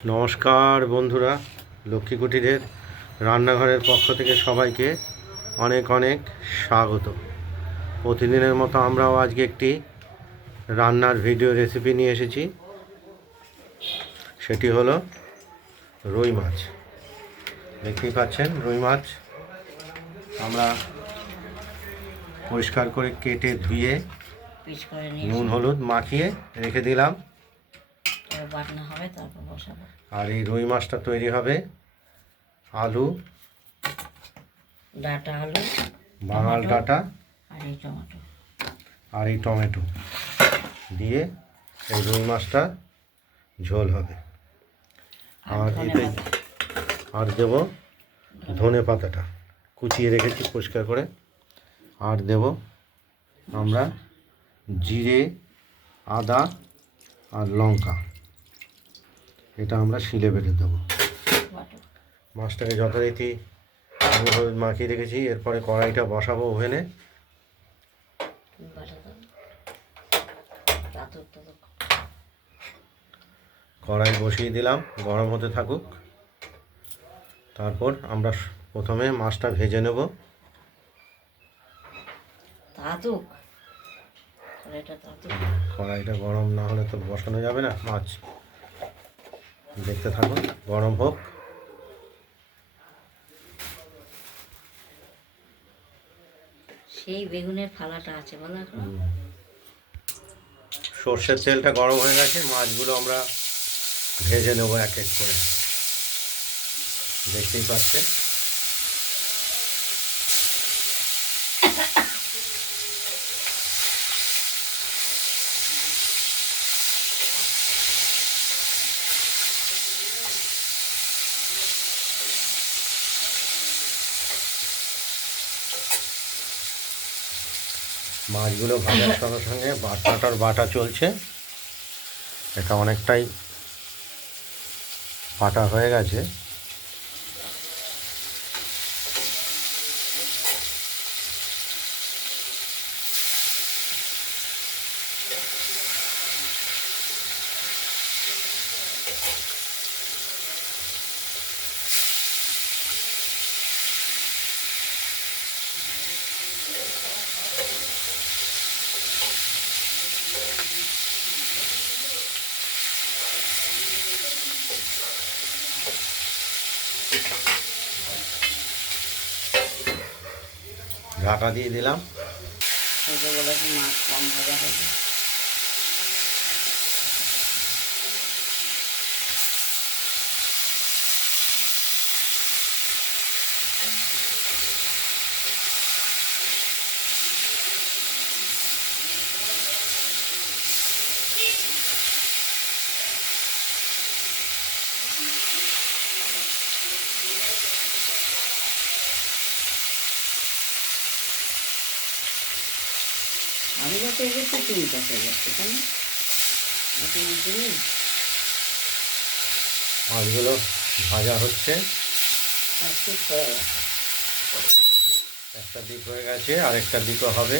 নমস্কার বন্ধুরা, লক্ষ্মী কুটিরের রান্নাঘরের পক্ষ থেকে সবাইকে অনেক অনেক স্বাগত। প্রতিদিনের মতো আমরাও আজকে একটি রান্নার ভিডিও রেসিপি নিয়ে এসেছি। সেটি হলো রুই মাছ। দেখতেই পাচ্ছেন, রুই মাছ আমরা পরিষ্কার করে কেটে ধুয়ে নুন হলুদ মাখিয়ে রেখে দিলাম। বাটনা হবে, তারপর বসাবো। আর এই রুই মাছটা তৈরি হবে আলু, ডাটা আলু, বাঙাল ডাটা আর এই টমেটো দিয়ে এই রুই মাছটা ঝোল হবে। আর এতে আর দেব ধনে পাতাটা কুচিয়ে রেখেছি পরিষ্কার করে। আর দেব আমরা জিরে, আদা আর লঙ্কা, এটা আমরা শিলে বেটে দেবো। মাছটাকে যথারীতি নুন হলুদ মাখিয়ে রেখেছি। এরপরে কড়াইটা বসাবো ওভেনে। কড়াই বসিয়ে দিলাম, গরম হতে থাকুক। তারপর আমরা প্রথমে মাছটা ভেজে নেব। কড়াইটা গরম না হলে তো বসানো যাবে না মাছ। দেখতে থাকুন, গরম হোক। সেই বেগুনের ফালাটা আছে বলো। সর্ষের তেলটা গরম হয়ে গেছে, মাছগুলো আমরা ভেজে নেব এক এক করে। দেখতেই পাচ্ছেন, মাছগুলো ভাজার সঙ্গে সঙ্গে বাটনাটার বাটা চলছে। এটা অনেকটাই বাটা হয়ে গেছে। ঢাকা দিয়ে দিলাম। মাছ কম ভাজা হবে। আমি যাতে গেছি তিনটা হয়ে যাচ্ছে, তাই না? মাছগুলো ভাজা হচ্ছে, একটা দিক হয়ে গেছে, আরেকটা দিকও হবে।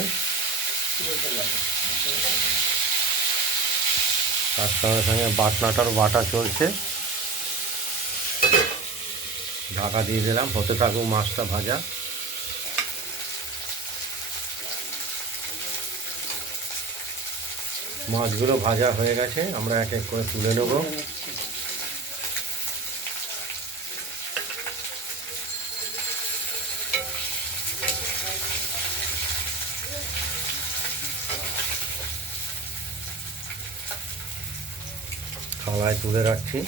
তার সঙ্গে সঙ্গে বাটনাটার বাটা চলছে। ঢাকা দিয়ে দিলাম, হতে থাকুক মাছটা ভাজা। মাছগুলো ভাজা হয়ে গেছে, আমরা এক এক করে তুলে নেব। থালায় তুলে রাখছি।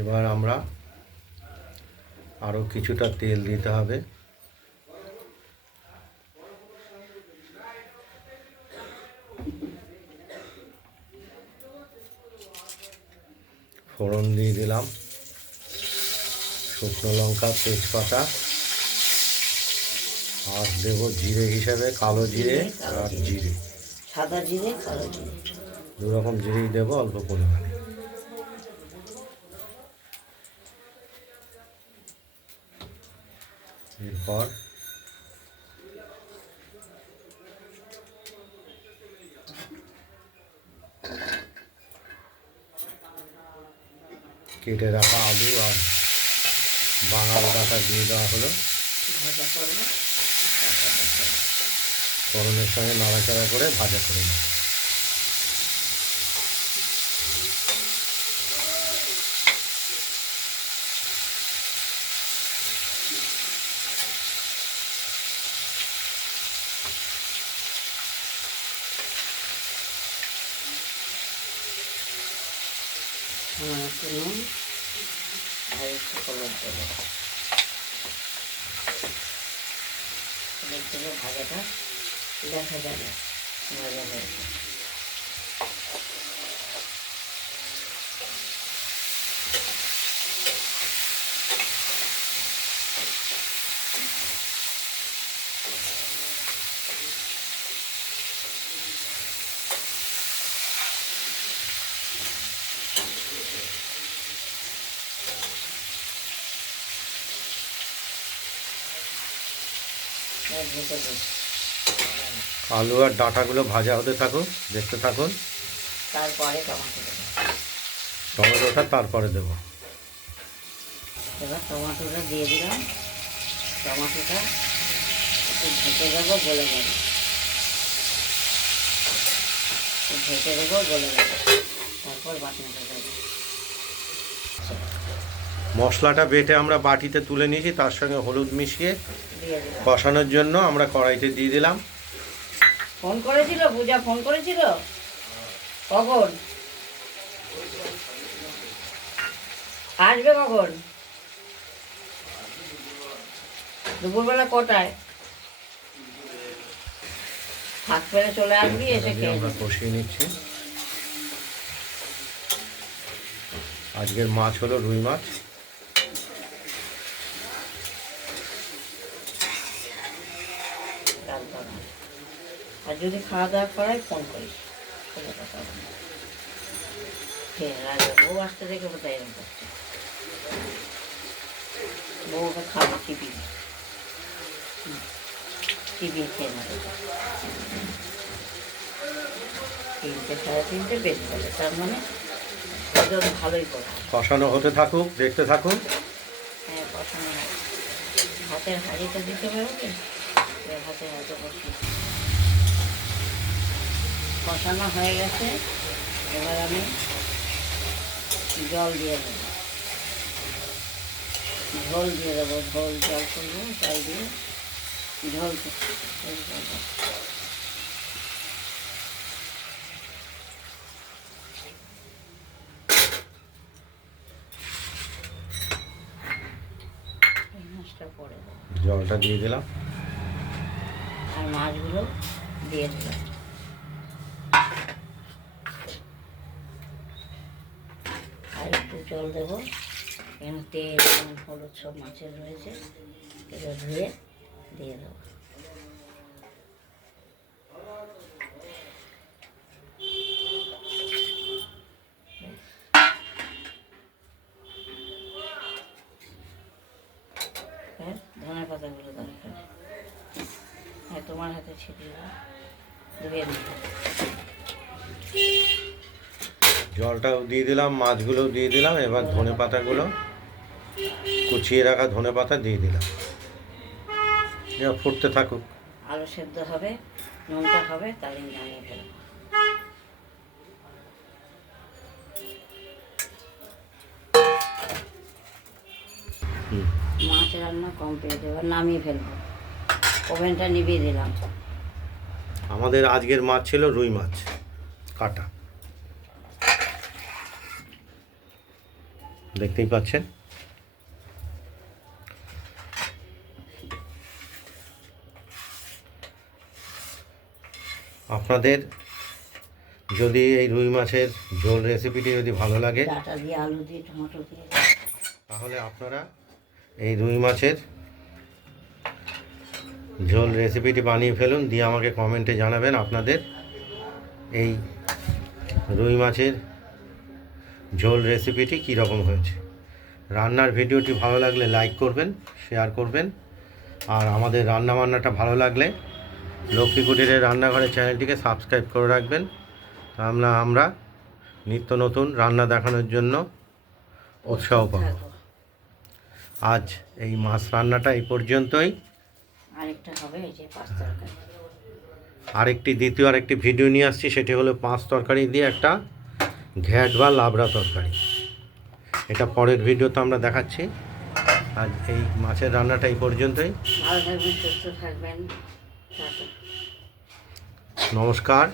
এবার আমরা আরও কিছুটা তেল দিতে হবে। ফোড়ন দিয়ে দিলাম শুকনো লঙ্কা, তেজপাতা, আর দেবো জিরে হিসেবে কালো জিরে আর জিরে। সাদা জিরে, কালো জিরে। দু রকম জিরেই দেবো অল্প পরিমাণে। এরপর কেটে রাখা আলু আর বাঙাল ডাঁটা দিয়ে দেওয়া হলো। ভাজা করবো, ফোড়নের সঙ্গে নাড়াচাড়া করে ভাজা করে নেব। একটু নুন আর একটু হলুদ দেবো। হলুদ দিলে ভাজাটা দেখা যাবে ভাজা হয়েছে। আলু আর ডাঁটাগুলো ভাজা হতে থাকুক, দেখতে থাকুন। তারপরে টমেটো দেবো। টমেটোটা তারপরে দেবো। এবার টমেটোটা দিয়ে দিলাম। টমেটোটা একটু ঢেকে দেবো, গলে যাবে। ঢেকে দেবো, গলে যাবে। তারপর বাটনাটা দেবো। মশলাটা বেটে আমরা বাটিতে তুলে নিয়েছি, তার সঙ্গে হলুদ মিশিয়ে দিয়ে দিলাম। কষানোর জন্য আমরা কড়াইতে দিয়ে দিলাম। ফোন করেছিল, পূজা ফোন করেছিল? কখন আসবে? কখন? দুপুরবেলা কটায়? হাত ফেলে চলে আসবি, এসে খেয়ে আমরা নিবি। কষিয়ে নিচ্ছি। আজকের মাছ হলো রুই মাছ। রাখবো না। আর যদি খাওয়া দাওয়া করায় ফোন করিস। কোনো কথা হবে না। খেয়ে রাখবে। বউ আসতে দেখে বোধ এরকম করছে। বউকে খাওয়া চিবিয়ে চিবিয়ে খেয়ে নেবে। 3টে, 3:30 বেজে যাবে। তার মানে ওজন ভালোই করে। কষানো হতে থাকুক, দেখতে থাকুন। হ্যাঁ, কষানো হয়। ভাতের হাঁড়িটা দিতে পারবে? ভাতের হাঁড়িটা বসিয়ে কষানো হয়ে গেছে। এবার আমি জল দিয়ে দেবো, ঝোল দিয়ে দেবো। ঝোল জল করবো, চাল দিয়ে ঝোল করবো। এই মাছটা পরে দেবো জলটা দিয়ে দিলাম। আর মাছগুলো দিয়ে দিলাম। আর একটু জল দেবো। এখানে তেল, হলুদ সব মাছের রয়েছে। এটা ধুয়ে দিয়ে দেবো। ধনে পাতাগুলো দরকার। হ্যাঁ, তোমার হাতে ছিটিয়ে দাও, ধুয়ে দিতে। জলটাও দিয়ে দিলাম, মাছগুলোও দিয়ে দিলাম। এবার ধনে পাতাগুলো, কুচিয়ে রাখা ধনে পাতা দিয়ে দিলাম। এবার ফুটতে থাকুক। আলু সেদ্ধ হবে, নুনটা হবে, তাহলে নামিয়ে ফেলবো। মাছ রান্না কমপ্লিট। এবার নামিয়ে ফেলবো। ওভেনটা নিভিয়ে দিলাম। আমাদের আজকের মাছ ছিল রুই মাছ কাটা, দেখতেই পাচ্ছেন। আপনাদের যদি এই রুই মাছের ঝোল রেসিপিটি যদি ভালো লাগে ডাটা দিয়ে আলু দিয়ে টমেটো দিয়ে তাহলে আপনারা এই রুই মাছের ঝোল রেসিপিটি বানিয়ে ফেলুন, দিয়ে আমাকে কমেন্টে জানাবেন আপনাদের এই রুই মাছের ঝোল রেসিপিটি কীরকম হয়েছে। রান্নার ভিডিওটি ভালো লাগলে লাইক করবেন, শেয়ার করবেন, আর আমাদের রান্নাবান্নাটা ভালো লাগলে লক্ষ্মী কুটিরের রান্নাঘরের চ্যানেলটিকে সাবস্ক্রাইব করে রাখবেন। আমরা নিত্য নতুন রান্না দেখানোর জন্য উৎসাহ পাব। আজ এই মাছ রান্নাটা এই পর্যন্তই। আরেকটা হবে এই যে পাঁচ তরকারি, দ্বিতীয় আরেকটি ভিডিও নিয়ে আসছি, সেটি হলো 5 তরকারি দিয়ে একটা ঘ্যাট বা লাবড়া তরকারি। এটা পরের ভিডিওতে আমরা দেখাচ্ছি। আজ এই মাছের রান্নাটা এই পর্যন্তই। ভালো থাকবেন, সুস্থ থাকবেন। টাটা। নমস্কার।